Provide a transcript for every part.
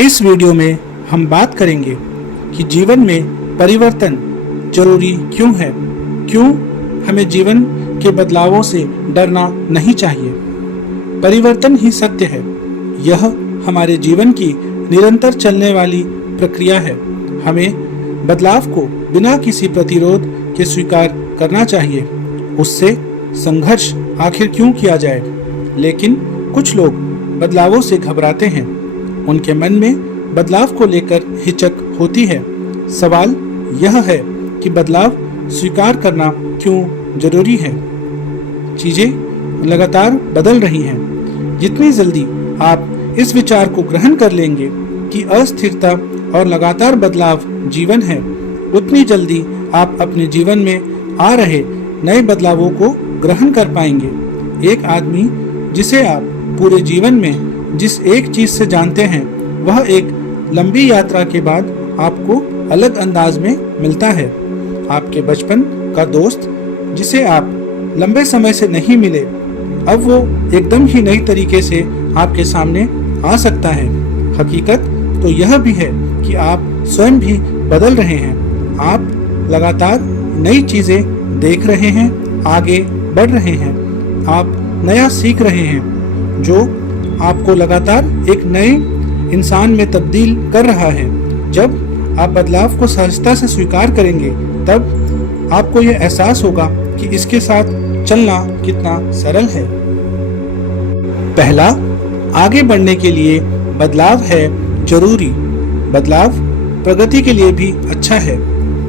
इस वीडियो में हम बात करेंगे कि जीवन में परिवर्तन जरूरी क्यों है, क्यों हमें जीवन के बदलावों से डरना नहीं चाहिए। परिवर्तन ही सत्य है, यह हमारे जीवन की निरंतर चलने वाली प्रक्रिया है। हमें बदलाव को बिना किसी प्रतिरोध के स्वीकार करना चाहिए। उससे संघर्ष आखिर क्यों किया जाए? लेकिन कुछ लोग बदलावों से घबराते हैं, उनके मन में बदलाव को लेकर हिचक होती है। सवाल यह है कि बदलाव स्वीकार करना क्यों जरूरी है। चीजें लगातार बदल रही हैं। जितनी जल्दी आप इस विचार को ग्रहण कर लेंगे कि अस्थिरता और लगातार बदलाव जीवन है, उतनी जल्दी आप अपने जीवन में आ रहे नए बदलावों को ग्रहण कर पाएंगे। एक आदमी जिसे आप पूरे जीवन में जिस एक चीज से जानते हैं, वह एक लंबी यात्रा के बाद आपको अलग अंदाज में मिलता है। आपके बचपन का दोस्त जिसे आप लंबे समय से नहीं मिले, अब वो एकदम ही नई तरीके से आपके सामने आ सकता है। हकीकत तो यह भी है कि आप स्वयं भी बदल रहे हैं। आप लगातार नई चीजें देख रहे हैं, आगे बढ़ रहे हैं, आप नया सीख रहे हैं जो आपको लगातार एक नए इंसान में तब्दील कर रहा है। जब आप बदलाव को सहजता से स्वीकार करेंगे, तब आपको यह एहसास होगा कि इसके साथ चलना कितना सरल है। पहला, आगे बढ़ने के लिए बदलाव है जरूरी। बदलाव प्रगति के लिए भी अच्छा है,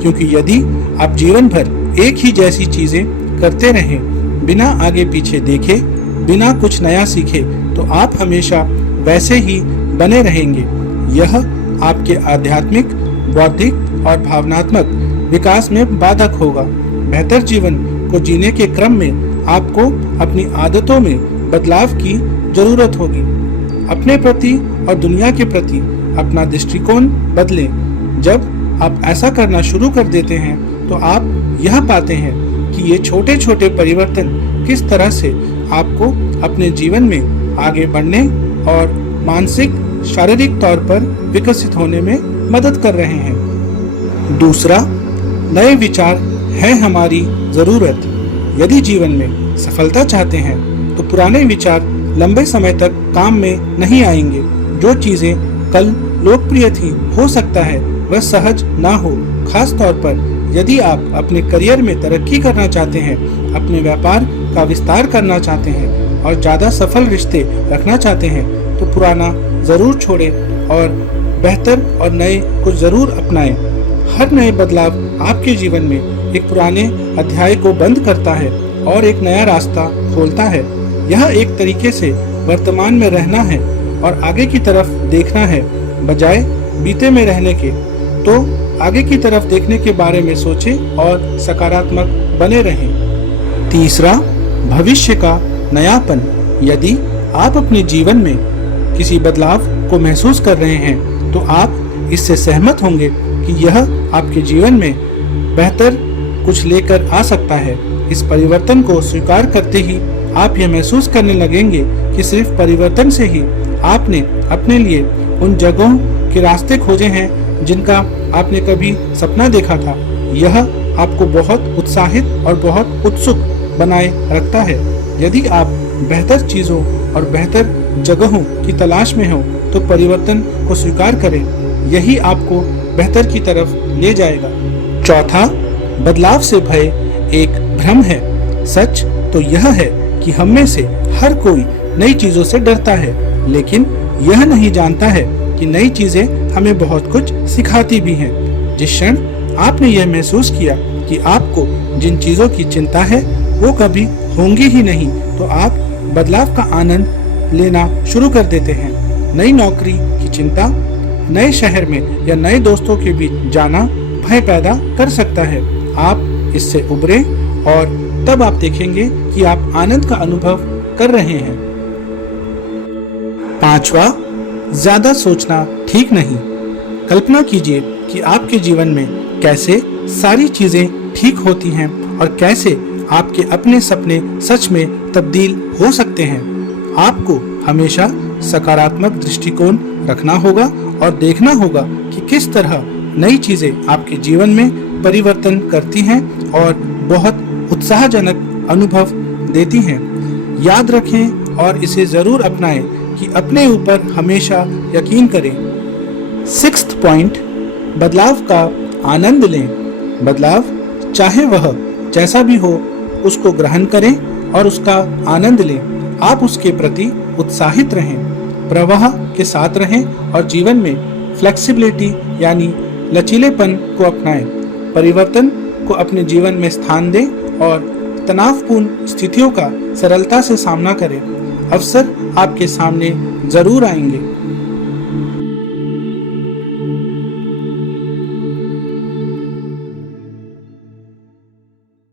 क्योंकि यदि आप जीवन भर एक ही जैसी चीजें करते रहें, बिना आगे पीछे देखे, बिना कुछ नया सीखे, तो आप हमेशा वैसे ही बने रहेंगे। यह आपके आध्यात्मिक, बौद्धिक और भावनात्मक विकास में बाधक होगा। बेहतर जीवन को जीने के क्रम में आपको अपनी आदतों में बदलाव की जरूरत होगी। अपने प्रति और दुनिया के प्रति अपना दृष्टिकोण बदलें। जब आप ऐसा करना शुरू कर देते हैं, तो आप यह पाते हैं कि ये छोटे छोटे परिवर्तन किस तरह से आपको अपने जीवन में आगे बढ़ने और मानसिक, शारीरिक तौर पर विकसित होने में मदद कर रहे हैं। दूसरा, नए विचार है हमारी जरूरत। यदि जीवन में सफलता चाहते हैं, तो पुराने विचार लंबे समय तक काम में नहीं आएंगे। जो चीजें कल लोकप्रिय थी, हो सकता है वह सहज ना हो। खास तौर पर यदि आप अपने करियर में तरक्की करना चाहते हैं, अपने व्यापार का विस्तार करना चाहते हैं और ज्यादा सफल रिश्ते रखना चाहते हैं, तो पुराना जरूर छोड़ें और बेहतर और नए को जरूर अपनाएं। हर नए बदलाव आपके जीवन में एक पुराने अध्याय को बंद करता है और एक नया रास्ता खोलता है। यह एक तरीके से वर्तमान में रहना है और आगे की तरफ देखना है, बजाय बीते में रहने के। तो आगे की तरफ देखने के बारे में सोचें और सकारात्मक बने रहें। तीसरा, भविष्य का नयापन। यदि आप अपने जीवन में किसी बदलाव को महसूस कर रहे हैं, तो आप इससे सहमत होंगे कि यह आपके जीवन में बेहतर कुछ लेकर आ सकता है। इस परिवर्तन को स्वीकार करते ही आप यह महसूस करने लगेंगे कि सिर्फ परिवर्तन से ही आपने अपने लिए उन जगहों के रास्ते खोजे हैं जिनका आपने कभी सपना देखा था। यह आपको बहुत उत्साहित और बहुत उत्सुक बनाए रखता है। यदि आप बेहतर चीजों और बेहतर जगहों की तलाश में हो, तो परिवर्तन को स्वीकार करें। यही आपको बेहतर की तरफ ले जाएगा। चौथा, बदलाव से भय एक भ्रम है। सच तो यह है कि हम में से हर कोई नई चीजों से डरता है, लेकिन यह नहीं जानता है कि नई चीजें हमें बहुत कुछ सिखाती भी हैं। जिस क्षण आपने यह महसूस किया कि आपको जिन चीजों की चिंता है वो कभी होंगी ही नहीं, तो आप बदलाव का आनंद लेना शुरू कर देते हैं। नई नौकरी की चिंता, नए शहर में या नए दोस्तों के बीच जाना भय पैदा कर सकता है। आप इससे उबरे और तब आप देखेंगे कि आप आनंद का अनुभव कर रहे हैं। पांचवा, ज्यादा सोचना ठीक नहीं। कल्पना कीजिए कि आपके जीवन में कैसे सारी चीजें ठीक होती हैं और कैसे आपके अपने सपने सच में तब्दील हो सकते हैं। आपको हमेशा सकारात्मक दृष्टिकोण रखना होगा और देखना होगा कि किस तरह नई चीजें आपके जीवन में परिवर्तन करती हैं और बहुत उत्साहजनक अनुभव देती हैं। याद रखें और इसे जरूर अपनाएं कि अपने ऊपर हमेशा यकीन करें। 6th पॉइंट, बदलाव का आनंद लें। बदलाव चाहे वह जैसा भी हो, उसको ग्रहण करें और उसका आनंद लें। आप उसके प्रति उत्साहित रहें, प्रवाह के साथ रहें और जीवन में फ्लेक्सिबिलिटी यानी लचीलेपन को अपनाएं। परिवर्तन को अपने जीवन में स्थान दें और तनावपूर्ण स्थितियों का सरलता से सामना करें। अवसर आपके सामने जरूर आएंगे।